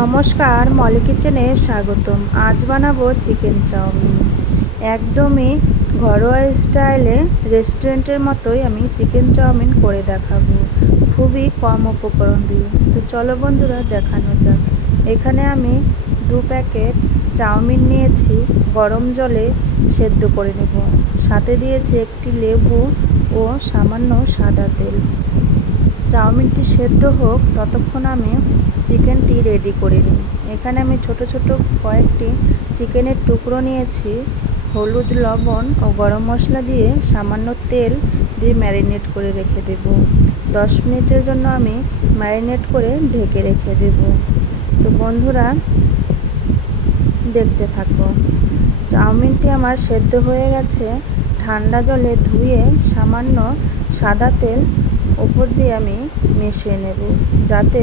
নমস্কার, মলি কিচেনে স্বাগতম। আজ বানাবো চিকেন চাউমিন। একদমই ঘরোয়া স্টাইলে রেস্টুরেন্টের মতোই আমি চিকেন চাউমিন করে দেখাবো। খুবই কম উপকরণ দিয়ে। তো চলো বন্ধুরা, দেখানো যাক। এখানে আমি দু প্যাকেট চাউমিন নিয়েছি। গরম জলে সেদ্ধ করে নেব। সাথে দিয়েছি একটি লেবু ও সামান্য সাদা তেল। চাউমিনটি সেদ্ধ হোক, ততক্ষণ আমি চিকেনটি রেডি করে নিই। এখানে আমি ছোট ছোট কয়েকটি চিকেনের টুকরো নিয়েছি, হলুদ, লবণ ও গরম মশলা দিয়ে সামান্য তেল দিয়ে ম্যারিনেট করে রেখে দেব। দশ মিনিটের জন্য আমি ম্যারিনেট করে ঢেকে রেখে দেব। তো বন্ধুরা, দেখতে থাকো, চাউমিনটি আমার সেদ্ধ হয়ে গেছে। ঠান্ডা জলে ধুয়ে সামান্য সাদা তেল ওপর দিয়ে আমি মিশিয়ে নেব, যাতে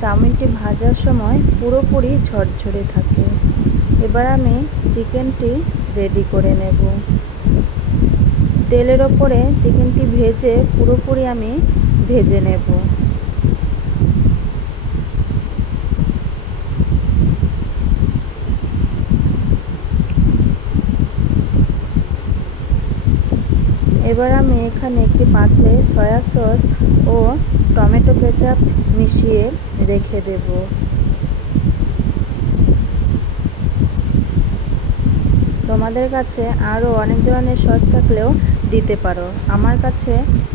চাউমিনটি ভাজার সময় পুরোপুরি ঝরঝরে থাকে। এবার আমি চিকেনটি রেডি করে নেব। তেলের ওপরে চিকেনটি ভেজে পুরোপুরি আমি ভেজে নেব। এবার আমি এখানে একটি পাত্রে সয়া সস ও টমেটো কেচাপ মিশিয়ে রেখে দেব। তোমাদের কাছে আরও অনেক ধরনের সস থাকলেও দিতে পারো। আমার কাছে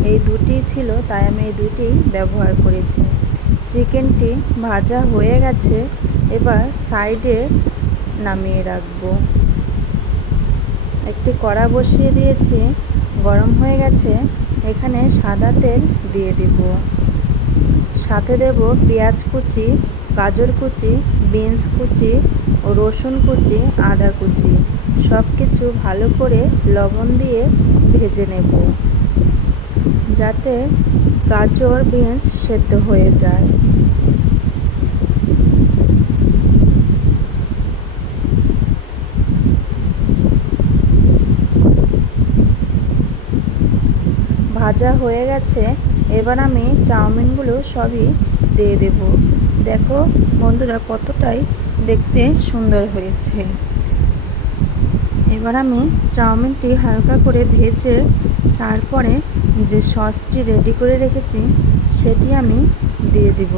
এই দুটি ছিল, তাই আমি এই দুটি ব্যবহার করেছি। চিকেনটি ভাজা হয়ে গেছে, এবার সাইডে নামিয়ে রাখব। একটি কড়া বসিয়ে দিয়েছি গরম হয়ে গেছে, এখানে সাদা তেল দিয়ে দিব। সাথে দেব পেঁয়াজ কুচি, গাজর কুচি, বিনস কুচি, রসুন কুচি, আদা কুচি। সব কিছু ভালো করে লবণ দিয়ে ভেজে নেব, যাতে গাজর, বিনস সেদ্ধ হয়ে যায়। ভাজা হয়ে গেছে, এবার আমি চাউমিনগুলো সবই দিয়ে দেব। দেখো বন্ধুরা কতটাই দেখতে সুন্দর হয়েছে। এবার আমি চাউমিনটি হালকা করে ভেজে, তারপরে যে সসটি রেডি করে রেখেছি, সেটি আমি দিয়ে দিব।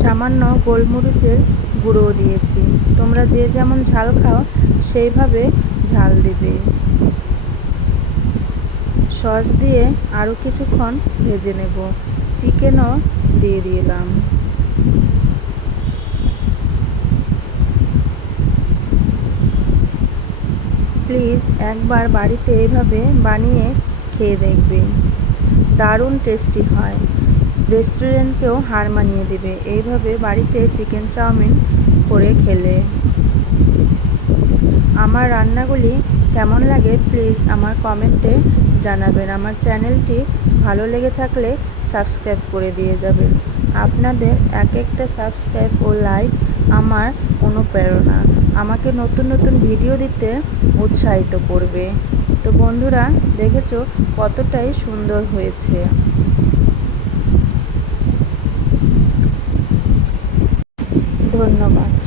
সামান্য গোলমরিচের গুঁড়ো দিয়েছি। তোমরা যে যেমন ঝাল খাও, সেইভাবে ঝাল দিবে। সস দিয়ে আরও কিছুক্ষণ ভেজে নেব। চিকেনও দিয়ে দিলাম। প্লিজ একবার বাড়িতে এইভাবে বানিয়ে খেয়ে দেখবে। দারুণ টেস্টি হয়। রেস্টুরেন্টকেও হার মানিয়ে দেবে। এইভাবে বাড়িতে চিকেন চাউমিন করে খেলে। আমার রান্নাগুলি কেমন লাগে প্লিজ আমার কমেন্টে জানাবেন। আমার চ্যানেলটি ভালো লেগে থাকলে সাবস্ক্রাইব করে দিয়ে যাবেন। আপনাদের এক একটা সাবস্ক্রাইব ও লাইক আমার অনুপ্রেরণা। আমাকে নতুন নতুন ভিডিও দিতে উৎসাহিত করবে। তো বন্ধুরা, দেখেছ কতটাই সুন্দর হয়েছে। ধন্যবাদ।